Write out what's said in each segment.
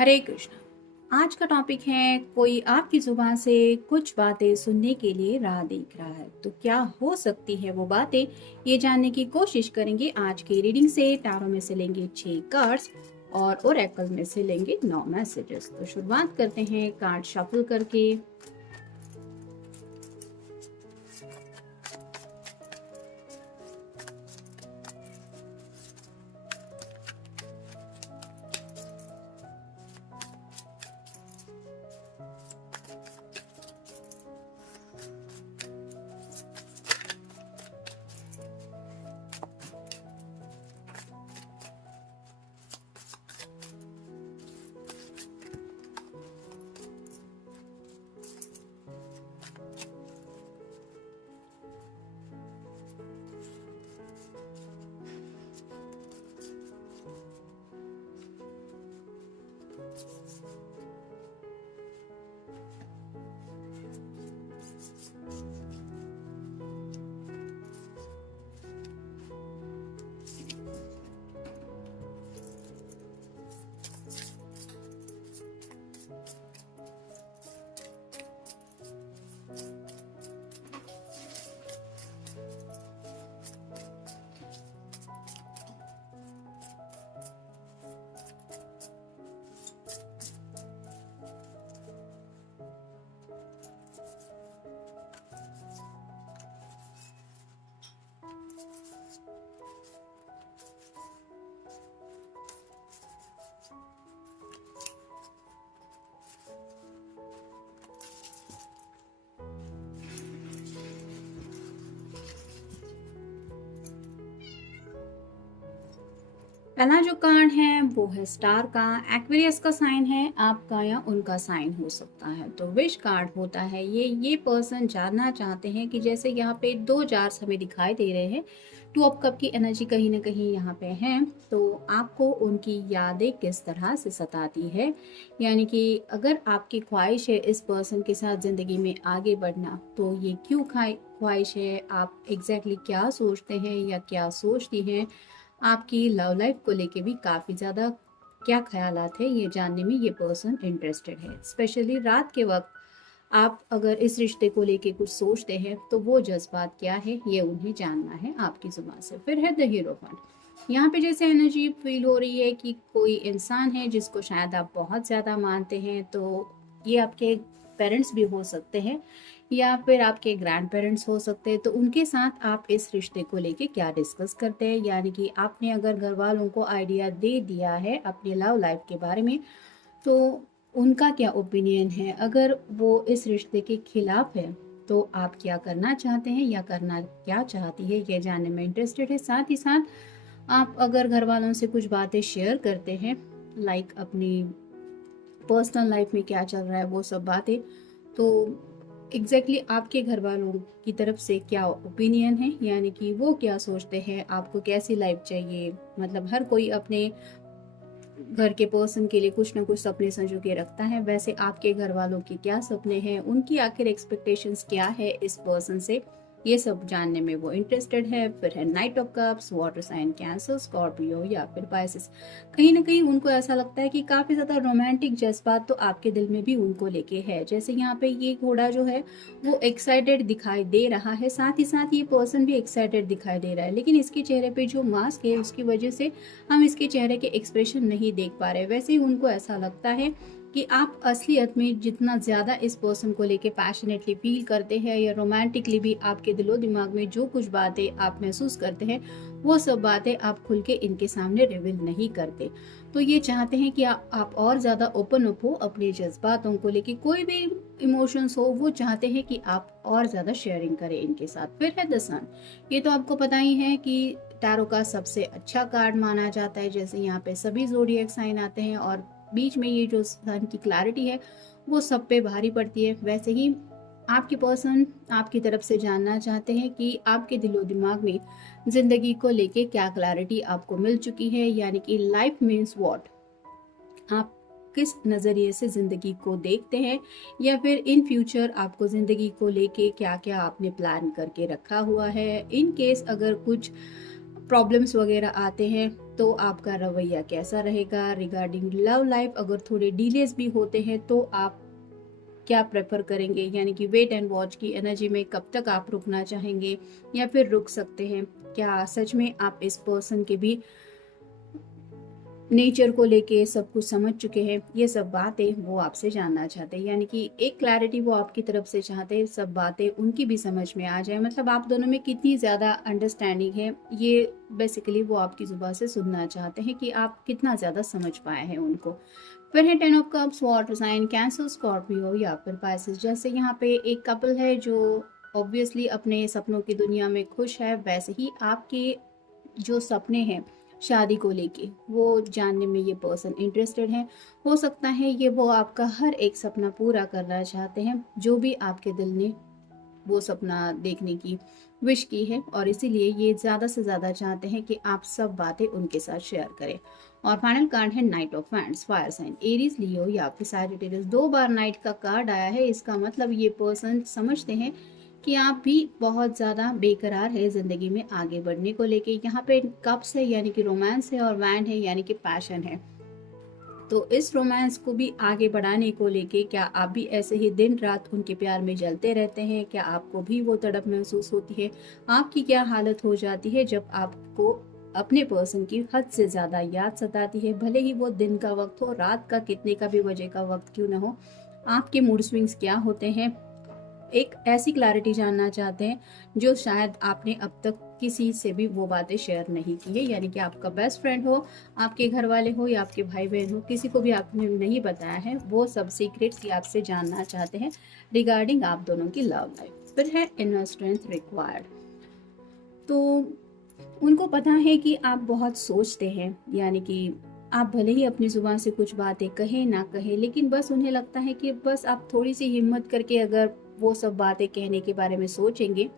हरे कृष्णा। आज का टॉपिक है कोई आपकी जुबान से कुछ बातें सुनने के लिए राह देख रहा है, तो क्या हो सकती है वो बातें, ये जानने की कोशिश करेंगे आज की रीडिंग से। टैरो में से लेंगे 6 कार्ड्स और ओरेकल में से लेंगे 9 मैसेजेस। तो शुरुआत करते हैं कार्ड शफल करके। पहला जो कार्ड है वो है स्टार का। एक्वेरियस का साइन है, आपका या उनका साइन हो सकता है। तो विश कार्ड होता है ये पर्सन जानना चाहते हैं कि जैसे यहाँ पे 2 जार्स हमें दिखाई दे रहे हैं, 2 ऑफ कप की एनर्जी कहीं ना कहीं यहाँ पे है। तो आपको उनकी यादें किस तरह से सताती है, यानी कि अगर आपकी ख्वाहिश है इस पर्सन के साथ ज़िंदगी में आगे बढ़ना, तो ये क्यों ख्वाहिश है, आप एग्जैक्टली क्या सोचते हैं या क्या सोचती हैं, आपकी लव लाइफ को लेके भी काफ़ी ज़्यादा क्या ख्यालात है, ये जानने में ये पर्सन इंटरेस्टेड है। स्पेशली रात के वक्त आप अगर इस रिश्ते को लेके कुछ सोचते हैं तो वो जज्बात क्या है ये उन्हें जानना है आपकी जुबान से। फिर है द हीरोफंट। यहाँ पे जैसे एनर्जी फील हो रही है कि कोई इंसान है जिसको शायद आप बहुत ज़्यादा मानते हैं। तो ये आपके पेरेंट्स भी हो सकते हैं या फिर आपके ग्रैंड पेरेंट्स हो सकते हैं। तो उनके साथ आप इस रिश्ते को लेके क्या डिस्कस करते हैं, यानी कि आपने अगर घर वालों को आइडिया दे दिया है अपने लव लाइफ के बारे में, तो उनका क्या ओपिनियन है। अगर वो इस रिश्ते के खिलाफ है तो आप क्या करना चाहते हैं या करना क्या चाहती है, ये जानने में इंटरेस्टेड है। साथ ही साथ आप अगर घर वालों से कुछ बातें शेयर करते हैं, लाइक अपनी पर्सनल लाइफ में क्या चल रहा है वो सब बातें, तो एग्जैक्टली आपके घर वालों की तरफ से क्या ओपिनियन है, यानी कि वो क्या सोचते हैं, आपको कैसी लाइफ चाहिए। मतलब हर कोई अपने घर के पर्सन के लिए कुछ ना कुछ सपने संजो के रखता है, वैसे आपके घर वालों के क्या सपने हैं, उनकी आखिर एक्सपेक्टेशंस क्या है इस पर्सन से, ये सब जानने में वो इंटरेस्टेड है। फिर है night of Cups, water sign Cancer, Scorpio या फिर पाइसेस। कहीं ना कहीं उनको ऐसा लगता है कि काफ़ी ज़्यादा रोमांटिक जज्बात तो आपके दिल में भी उनको लेके है। जैसे यहाँ पे ये घोड़ा जो है वो एक्साइटेड दिखाई दे रहा है, साथ ही साथ ये पर्सन भी एक्साइटेड दिखाई दे रहा है, लेकिन इसके चेहरे पे जो मास्क है उसकी वजह से हम इसके चेहरे के एक्सप्रेशन नहीं देख पा रहे। वैसे ही उनको ऐसा लगता है कि आप असलियत में जितना ज़्यादा इस पर्सन को लेके पैशनेटली फील करते हैं या रोमांटिकली भी आपके दिलो दिमाग में जो कुछ बातें आप महसूस करते हैं, वो सब बातें आप खुल के इनके सामने रिवील नहीं करते। तो ये चाहते हैं कि आप और ज़्यादा ओपन अप हो अपने जज्बातों को लेके, कोई भी इमोशंस हो वो चाहते हैं कि आप और ज़्यादा शेयरिंग करें इनके साथ। फिर है द सन। ये तो आपको पता ही है कि टैरो का सबसे अच्छा कार्ड माना जाता है। जैसे यहाँ पे सभी ज़ोडिएक साइन आते हैं और बीच में ये जो सन की क्लैरिटी है वो सब पे भारी पड़ती है। वैसे ही आपके पर्सन आपकी तरफ से जानना चाहते हैं कि आपके दिलो दिमाग में ज़िंदगी को लेके क्या क्लैरिटी आपको मिल चुकी है, यानी कि लाइफ मीन्स व्हाट, आप किस नज़रिए से ज़िंदगी को देखते हैं, या फिर इन फ्यूचर आपको ज़िंदगी को लेके क्या क्या आपने प्लान करके रखा हुआ है। इन केस अगर कुछ प्रॉब्लम्स वगैरह आते हैं तो आपका रवैया कैसा रहेगा रिगार्डिंग लव लाइफ। अगर थोड़े डिलेज भी होते हैं तो आप क्या प्रेफर करेंगे, यानी कि वेट एंड वॉच की एनर्जी में कब तक आप रुकना चाहेंगे या फिर रुक सकते हैं। क्या सच में आप इस पर्सन के भी नेचर को लेके सब कुछ समझ चुके हैं। ये सब बातें वो आपसे जानना चाहते हैं, यानी कि एक क्लैरिटी वो आपकी तरफ से चाहते हैं, सब बातें उनकी भी समझ में आ जाए। मतलब आप दोनों में कितनी ज़्यादा अंडरस्टैंडिंग है, ये बेसिकली वो आपकी जुबान से सुनना चाहते हैं कि आप कितना ज़्यादा समझ पाए हैं उनको। फिर है 10 of Cups, water sign, Cancer, Scorpio या फिर पाइसेस। जैसे यहाँ पे एक कपल है जो ऑब्वियसली अपने सपनों की दुनिया में खुश है, वैसे ही आपके जो सपने हैं शादी को लेके वो जानने में ये पर्सन इंटरेस्टेड है। हो सकता है ये वो आपका हर एक सपना पूरा करना चाहते हैं, जो भी आपके दिल ने वो सपना देखने की विश की है, और इसीलिए ये ज़्यादा से ज़्यादा चाहते हैं कि आप सब बातें उनके साथ शेयर करें। और फाइनल कार्ड है night of wands, fire sign, Aries, Leo या फिर सैजिटेरियस। 2 बार नाइट का कार्ड आया है, इसका मतलब ये पर्सन समझते हैं कि आप भी बहुत ज़्यादा बेकरार है ज़िंदगी में आगे बढ़ने को लेके। यहाँ पे कप्स है यानी कि रोमांस है, और वैंड है यानी कि पैशन है। तो इस रोमांस को भी आगे बढ़ाने को लेके क्या आप भी ऐसे ही दिन रात उनके प्यार में जलते रहते हैं? क्या आपको भी वो तड़प महसूस होती है? आपकी क्या हालत हो जाती है जब आपको अपने पर्सन की हद से ज़्यादा याद सताती है? भले ही वो दिन का वक्त हो, रात का कितने का भी बजे का वक्त क्यों ना हो, आपके मूड स्विंग्स क्या होते हैं? एक ऐसी क्लैरिटी जानना चाहते हैं जो शायद आपने अब तक किसी से भी वो बातें शेयर नहीं की है, यानी कि आपका बेस्ट फ्रेंड हो, आपके घर वाले हो या आपके भाई बहन हो, किसी को भी आपने नहीं बताया है, वो सब सीक्रेट्स ही आपसे जानना चाहते हैं रिगार्डिंग आप दोनों की लव लाइफ। फिर है इनर स्ट्रेंथ रिक्वायर्ड। तो उनको पता है कि आप बहुत सोचते हैं, यानी कि आप भले ही अपनी जुबान से कुछ बातें कहें ना कहें, लेकिन बस उन्हें लगता है कि बस आप थोड़ी सी हिम्मत करके अगर वो सब बातें कहने के बारे में सोचेंगे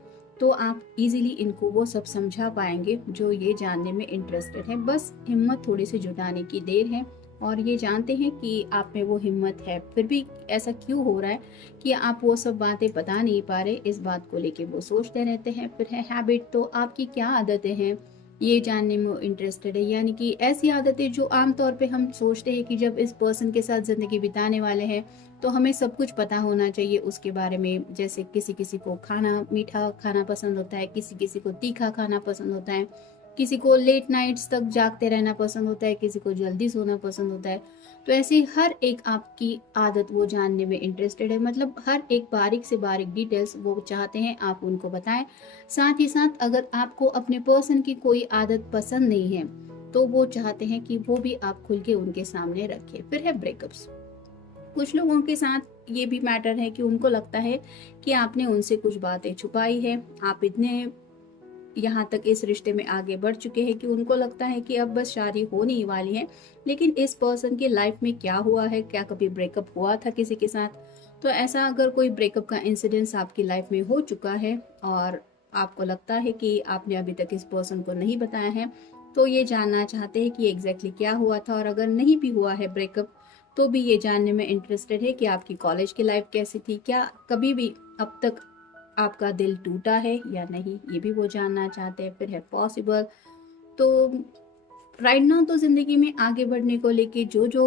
तो आप इजीली इनको वो सब समझा पाएंगे जो ये जानने में इंटरेस्टेड है। बस हिम्मत थोड़ी सी जुटाने की देर है, और ये जानते हैं कि आप में वो हिम्मत है, फिर भी ऐसा क्यों हो रहा है कि आप वो सब बातें बता नहीं पा रहे, इस बात को लेके वो सोचते रहते हैं। फिर है हैबिट, तो आपकी क्या आदतें हैं ये जानने में इंटरेस्टेड है, यानी कि ऐसी आदतें जो आमतौर पे हम सोचते हैं कि जब इस पर्सन के साथ ज़िंदगी बिताने वाले हैं तो हमें सब कुछ पता होना चाहिए उसके बारे में। जैसे किसी किसी को खाना मीठा खाना पसंद होता है, किसी किसी को तीखा खाना पसंद होता है, किसी को लेट नाइट्स तक जागते रहना पसंद होता है, किसी को जल्दी सोना पसंद होता है। तो ऐसी हर एक आपकी आदत वो जानने में इंटरेस्टेड है, मतलब हर एक बारीक से बारीक डिटेल्स वो चाहते हैं आप उनको बताएं। साथ ही साथ अगर आपको अपने पर्सन की कोई आदत पसंद नहीं है तो वो चाहते हैं कि वो भी आप खुल के उनके सामने रखें। फिर है ब्रेकअप्स। कुछ लोगों के साथ ये भी मैटर है कि उनको लगता है कि आपने उनसे कुछ बातें छुपाई है, आप इतने यहाँ तक इस रिश्ते में आगे बढ़ चुके हैं कि उनको लगता है कि अब बस शादी होने ही वाली है, लेकिन इस पर्सन की लाइफ में क्या हुआ है, क्या कभी ब्रेकअप हुआ था किसी के साथ? तो ऐसा अगर कोई ब्रेकअप का इंसिडेंस आपकी लाइफ में हो चुका है और आपको लगता है कि आपने अभी तक इस पर्सन को नहीं बताया है, तो ये जानना चाहते हैं कि एग्जैक्टली क्या हुआ था। और अगर नहीं भी हुआ है ब्रेकअप तो भी ये जानने में इंटरेस्टेड है कि आपकी कॉलेज की लाइफ कैसी थी, क्या कभी भी अब तक आपका दिल टूटा है या नहीं, ये भी वो जानना चाहते हैं। फिर है पॉसिबल। तो राइट नाउ तो जिंदगी में आगे बढ़ने को लेके जो जो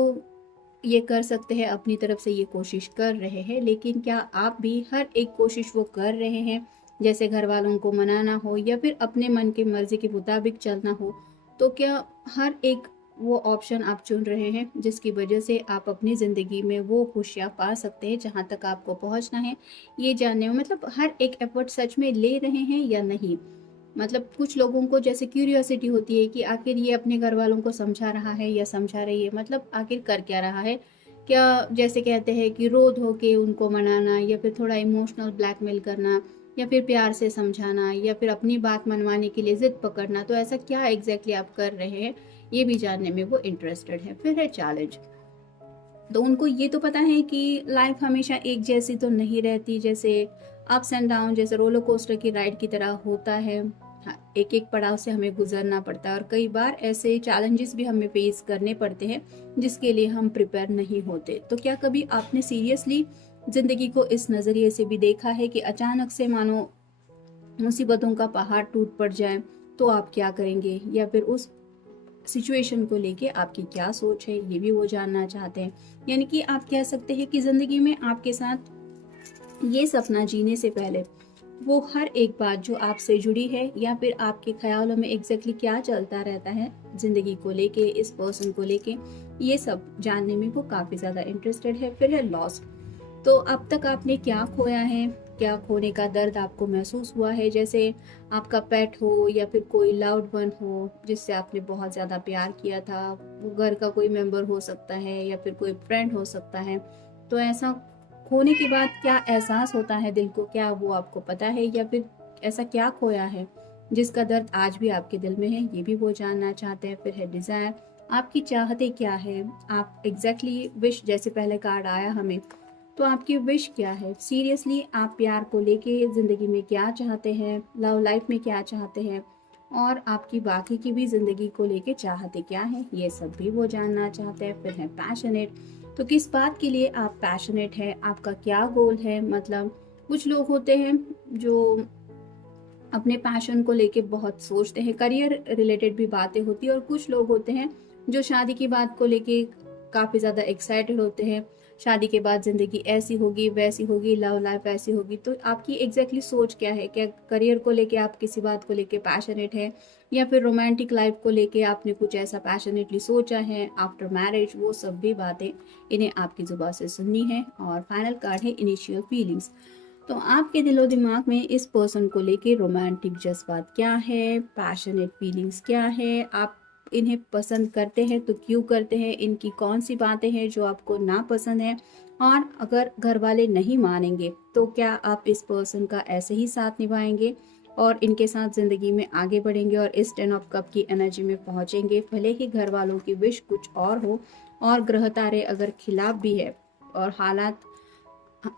ये कर सकते हैं अपनी तरफ से ये कोशिश कर रहे हैं, लेकिन क्या आप भी हर एक कोशिश वो कर रहे हैं? जैसे घर वालों को मनाना हो या फिर अपने मन की मर्जी के मुताबिक चलना हो, तो क्या हर एक वो ऑप्शन आप चुन रहे हैं जिसकी वजह से आप अपनी ज़िंदगी में वो खुशियाँ पा सकते हैं जहाँ तक आपको पहुँचना है? ये जानने में मतलब हर एक एफर्ट सच में ले रहे हैं या नहीं। मतलब कुछ लोगों को जैसे क्यूरियोसिटी होती है कि आखिर ये अपने घर वालों को समझा रहा है या समझा रही है, मतलब आखिर कर क्या रहा है? क्या जैसे कहते हैं कि रो धो के उनको मनाना, या फिर थोड़ा इमोशनल ब्लैकमेल करना, या फिर प्यार से समझाना, या फिर अपनी बात मनवाने के लिए जिद पकड़ना, तो ऐसा क्या एग्जैक्टली आप कर रहे हैं ये भी जानने में वो इंटरेस्टेड है। फिर है चैलेंज। तो उनको ये तो पता है कि लाइफ हमेशा एक जैसी तो नहीं रहती, जैसे अप्स एंड डाउन जैसे रोलर कोस्टर की राइड की तरह होता है। हाँ, एक एक पड़ाव से हमें गुजरना पड़ता है और कई बार ऐसे चैलेंजेस भी हमें फेस करने पड़ते हैं जिसके लिए हम प्रिपेयर नहीं होते। तो क्या कभी आपने सीरियसली जिंदगी को इस नज़रिए से भी देखा है कि अचानक से मानो मुसीबतों का पहाड़ टूट पड़ जाए तो आप क्या करेंगे, या फिर उस सिचुएशन को लेके आपकी क्या सोच है, ये भी वो जानना चाहते हैं। यानी कि आप कह सकते हैं कि ज़िंदगी में आपके साथ ये सपना जीने से पहले वो हर एक बात जो आपसे जुड़ी है या फिर आपके ख्यालों में एग्जैक्टली क्या चलता रहता है ज़िंदगी को लेके, इस पर्सन को लेके, ये सब जानने में वो काफ़ी ज़्यादा इंटरेस्टेड है। फिर है लॉस्ट। तो अब तक आपने क्या खोया है, क्या खोने का दर्द आपको महसूस हुआ है, जैसे आपका पेट हो या फिर कोई लव्ड वन हो जिससे आपने बहुत ज़्यादा प्यार किया था, वो घर का कोई मेंबर हो सकता है या फिर कोई फ्रेंड हो सकता है। तो ऐसा खोने के बाद क्या एहसास होता है दिल को, क्या वो आपको पता है, या फिर ऐसा क्या खोया है जिसका दर्द आज भी आपके दिल में है, ये भी वो जानना चाहते हैं। फिर है डिज़ायर, आपकी चाहते क्या है, आप एग्जैक्टली विश, जैसे पहले कार्ड आया हमें, तो आपकी विश क्या है, सीरियसली आप प्यार को लेके ज़िंदगी में क्या चाहते हैं, लव लाइफ में क्या चाहते हैं, और आपकी बाकी की भी ज़िंदगी को लेके चाहते क्या हैं, ये सब भी वो जानना चाहते हैं। फिर है पैशनेट, तो किस बात के लिए आप पैशनेट है, आपका क्या गोल है। मतलब कुछ लोग होते हैं जो अपने पैशन को लेके बहुत सोचते हैं, करियर रिलेटेड भी बातें होती है, और कुछ लोग होते हैं जो शादी की बात को लेके काफ़ी ज़्यादा एक्साइटेड होते हैं, शादी के बाद ज़िंदगी ऐसी होगी वैसी होगी, लव लाइफ ऐसी होगी। तो आपकी एग्जैक्टली सोच क्या है, क्या करियर को लेके आप किसी बात को लेके पैशनेट है, या फिर रोमांटिक लाइफ को लेके आपने कुछ ऐसा पैशनेटली सोचा है आफ्टर मैरिज, वो सब भी बातें इन्हें आपकी जुबान से सुननी है। और फाइनल कार्ड है इनिशियल फीलिंग्स। तो आपके दिलो दिमाग में इस पर्सन को लेके रोमांटिक जज्बात क्या है, पैशनेट फीलिंग्स क्या है, आप इन्हें पसंद करते हैं तो क्यों करते हैं, इनकी कौन सी बातें हैं जो आपको ना पसंद है, और अगर घर वाले नहीं मानेंगे तो क्या आप इस पर्सन का ऐसे ही साथ निभाएंगे और इनके साथ ज़िंदगी में आगे बढ़ेंगे और इस 10 ऑफ कप की एनर्जी में पहुंचेंगे, भले ही घर वालों की विश कुछ और हो और ग्रह तारे अगर खिलाफ भी है और हालात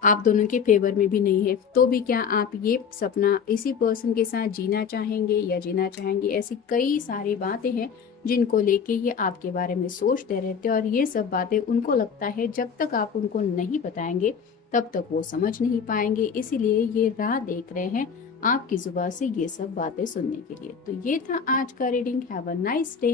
आप दोनों के फेवर में भी नहीं है, तो भी क्या आप ये सपना इसी पर्सन के साथ जीना चाहेंगे या जीना चाहेंगे। ऐसी कई सारी बातें हैं जिनको लेके ये आपके बारे में सोचते रहते हैं, और ये सब बातें उनको लगता है जब तक आप उनको नहीं बताएंगे तब तक वो समझ नहीं पाएंगे, इसीलिए ये राह देख रहे हैं आपकी जुबान से ये सब बातें सुनने के लिए। तो ये था आज का reading. Have a nice day.